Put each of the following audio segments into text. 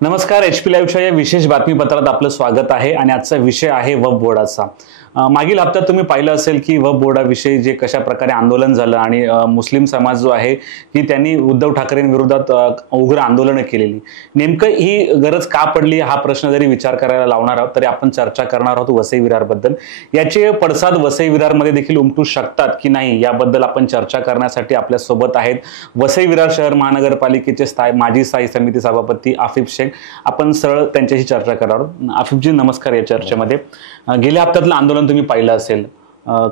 नमस्कार. HP लाईव्हच्या या विशेष बातमीपत्रात आपलं स्वागत आहे आणि आजचा विषय आहे वक्फ बोर्डाचा. मागील हप्त्यात तुम्ही पाहिलं असेल की वक्फ बोर्डाविषयी जे कशा प्रकारे आंदोलन झालं आणि मुस्लिम समाज जो आहे की त्यांनी उद्धव ठाकरेंविरोधात उग्र आंदोलनं केलेली. नेमकं ही गरज का पडली हा प्रश्न जरी विचार करायला लावणार आहोत तरी आपण चर्चा करणार आहोत वसई विरारबद्दल. याचे पडसाद वसई विरारमध्ये देखील उमटू शकतात की नाही याबद्दल आपण चर्चा करण्यासाठी आपल्या सोबत आहेत वसई विरार शहर महानगरपालिकेचे माजी स्थायी समिती सभापती आफिफ शेख. आपण सरळ त्यांच्याशी चर्चा करणार आहोत. आफिफजी नमस्कार. या चर्चेमध्ये गेल्या हप्त्यातलं आंदोलन तुम्ही पाहिलं असेल,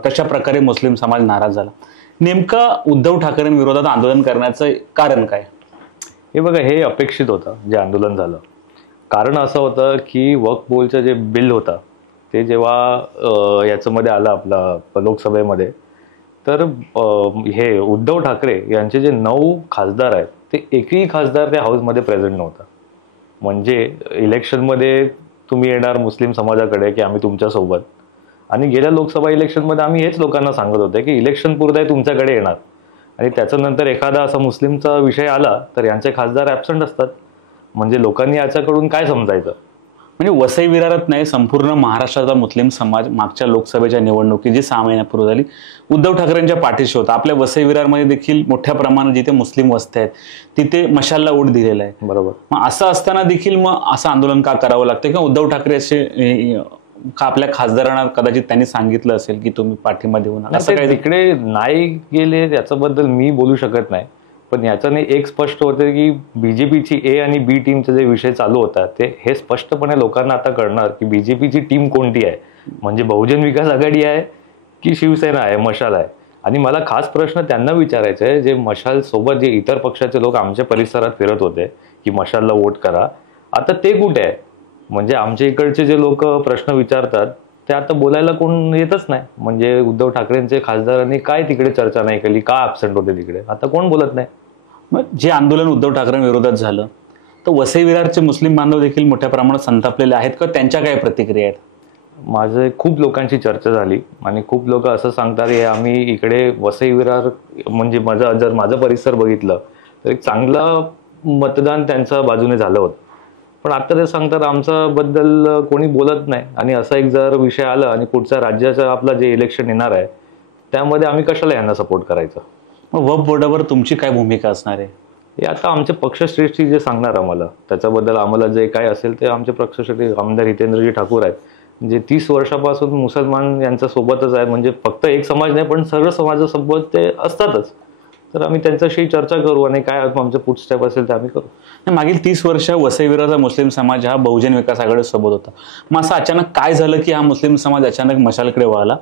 कशा प्रकारे मुस्लिम समाज नाराज झाला. नेमकं उद्धव ठाकरेंविरोधात आंदोलन करण्याचं कारण काय? हे बघा, हे अपेक्षित होतं जे आंदोलन झालं. कारण असं होतं की वक्फ बोर्डचं जे बिल होतं ते जेव्हा याच्यामध्ये आलं आपला लोकसभेमध्ये, तर हे उद्धव ठाकरे यांचे जे 9 खासदार आहेत ते एकही खासदार त्या हाऊसमध्ये प्रेझेंट नव्हता. म्हणजे इलेक्शनमध्ये तुम्ही येणार मुस्लिम समाजाकडे की आम्ही तुमच्यासोबत, आणि गेल्या लोकसभा इलेक्शनमध्ये आम्ही हेच लोकांना सांगत होते की इलेक्शन पुरतं तुमच्याकडे येणार, आणि त्याच्यानंतर एखादा असा मुस्लिमचा विषय आला तर यांचे खासदार ॲबसेंट असतात. म्हणजे लोकांनी याच्याकडून काय समजायचं? म्हणजे वसई विरारात नाही, संपूर्ण महाराष्ट्राचा मुस्लिम समाज मागच्या लोकसभेच्या निवडणुकी जी 6 महिन्यापूर्वी झाली उद्धव ठाकरेंच्या पाठीशी होता. आपल्या वसई विरारमध्ये देखील मोठ्या प्रमाणात जिथे मुस्लिम वस्त्या आहेत तिथे मशालला वोट दिलेला आहे. बरोबर. मग असं असताना देखील मग असं आंदोलन का करावं लागतं? किंवा उद्धव ठाकरे असे का आपल्या खासदारांना कदाचित त्यांनी सांगितलं असेल की तुम्ही पाठिंबा देऊ नका, असं काही तिकडे नाही गेले याच्याबद्दल मी बोलू शकत नाही. पण याच्याने एक स्पष्ट होते की बीजेपीची ए आणि बी टीमचे जे विषय चालू होता ते हे स्पष्टपणे लोकांना आता कळणार की बीजेपीची टीम कोणती आहे. म्हणजे बहुजन विकास आघाडी आहे की शिवसेना आहे, मशाल आहे. आणि मला खास प्रश्न त्यांना विचारायचा आहे जे मशाल सोबत जे इतर पक्षाचे लोक आमच्या परिसरात फिरत होते की मशालला वोट करा, आता ते कुठे आहे? म्हणजे आमच्या इकडचे जे लोक प्रश्न विचारतात ते आता बोलायला कोण येतच नाही. म्हणजे उद्धव ठाकरेंचे खासदारांनी काय तिकडे चर्चा नाही केली, का ॲबसेंट होते तिकडे, आता कोण बोलत नाही. मग जे आंदोलन उद्धव ठाकरेंविरोधात झालं तर वसई विरारचे मुस्लिम बांधव देखील मोठ्या प्रमाणात संतापलेले आहेत का? त्यांच्या काय प्रतिक्रिया आहेत? माझे खूप लोकांशी चर्चा झाली आणि खूप लोक असं सांगतात की आम्ही इकडे वसई विरार म्हणजे जर माझं परिसर बघितलं तर एक चांगलं मतदान त्यांच्या बाजूने झालं होतं. पण आता ते सांगतात आमच्याबद्दल कोणी बोलत नाही, आणि असा एक जर विषय आला आणि पुढच्या राज्याचं आपलं जे इलेक्शन येणार आहे त्यामध्ये आम्ही कशाला यांना सपोर्ट करायचं? मग वक्फ बोर्डावर तुमची काय भूमिका असणार आहे? हे आता आमचे पक्षश्रेष्ठी जे सांगणार आम्हाला, त्याच्याबद्दल आम्हाला जे काय असेल ते आमचे पक्षश्रेष्ठी आमदार हितेंद्रजी ठाकूर आहेत जे 30 वर्षापासून मुसलमान यांच्या सोबतच आहे. म्हणजे फक्त एक समाज नाही पण सर्व समाजासोबत ते असतातच. तर आम्ही त्यांच्याशी चर्चा करू आणि काय आमचं पुढचं स्टेप असेल ते आम्ही करू. मागील 30 वर्ष वसई विरारचा मुस्लिम समाज हा बहुजन विकास आघाडी सोबत होता. मग असं अचानक काय झालं की हा मुस्लिम समाज अचानक मशालकडे वळाला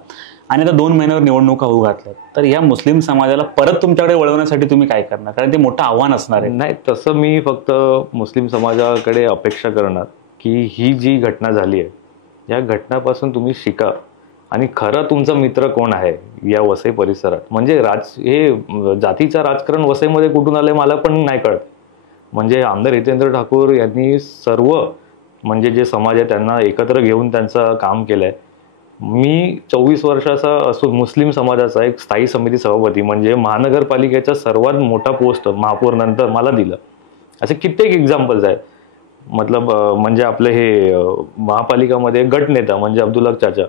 आणि आता 2 महिन्यावर निवडणुका होऊ घातल्या? तर या मुस्लिम समाजाला परत तुमच्याकडे वळवण्यासाठी तुम्ही काय करणार? कारण ते मोठं आव्हान असणार आहे. नाही, तसं मी फक्त मुस्लिम समाजाकडे अपेक्षा करणार की ही जी घटना झाली आहे या घटनापासून तुम्ही शिका आणि खरं तुमचा मित्र कोण आहे या वसई परिसरात. म्हणजे हे जातीचं राजकारण वसईमध्ये कुठून आलंय मला पण नाही कळत. म्हणजे आमदार हितेंद्र ठाकूर यांनी सर्व म्हणजे जे समाज आहे त्यांना एकत्र घेऊन त्यांचं काम केलंय. मी 24 वर्षाचा असून मुस्लिम समाजाचा एक स्थायी समिती सभापती म्हणजे महानगरपालिकेचा सर्वात मोठा पोस्ट महापौर नंतर मला दिलं. असे कित्येक एक्झाम्पल्स आहेत. म्हणजे आपले हे महापालिकामध्ये गटनेता म्हणजे अब्दुल हक चाचा,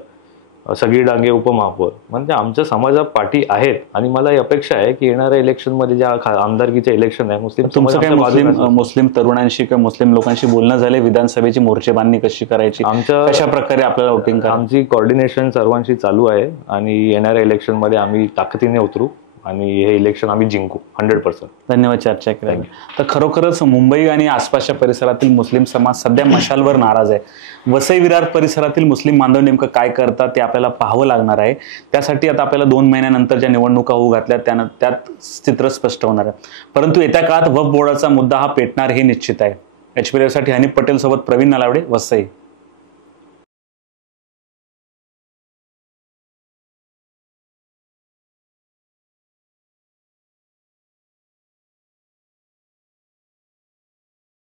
सगळी डांगे उपमहापौर, म्हणजे आमच्या समाजात पाठी आहेत. आणि मला ही अपेक्षा आहे की येणाऱ्या इलेक्शनमध्ये ज्या आमदारकीचे इलेक्शन आहे मुस्लिम तरुणांशी किंवा मुस्लिम लोकांशी बोलणं झाले, विधानसभेची मोर्चेबांधणी कशी करायची, कशा प्रकारे आपल्याला वोटिंग करायचं, आमची कोऑर्डिनेशन सर्वांशी चालू आहे. आणि येणाऱ्या इलेक्शनमध्ये आम्ही ताकदीने उतरू आणि हे इलेक्शन आम्ही जिंकू 100%. धन्यवाद चर्चा केली. तर खरोखरच मुंबई आणि आसपासच्या परिसरातील मुस्लिम समाज सध्या मशालवर नाराज आहे. वसई विरार परिसरातील मुस्लिम बांधव नेमकं काय करतात ते आपल्याला पाहावं लागणार आहे. त्यासाठी आता आपल्याला 2 महिन्यानंतर ज्या निवडणुका होऊ घातल्या त्यात चित्र स्पष्ट होणार आहे. परंतु येत्या काळात वक्फ बोर्डाचा मुद्दा हा पेटणार हे निश्चित आहे. HP साठी हनीफ पटेल सोबत प्रवीण नलावडे, वसई.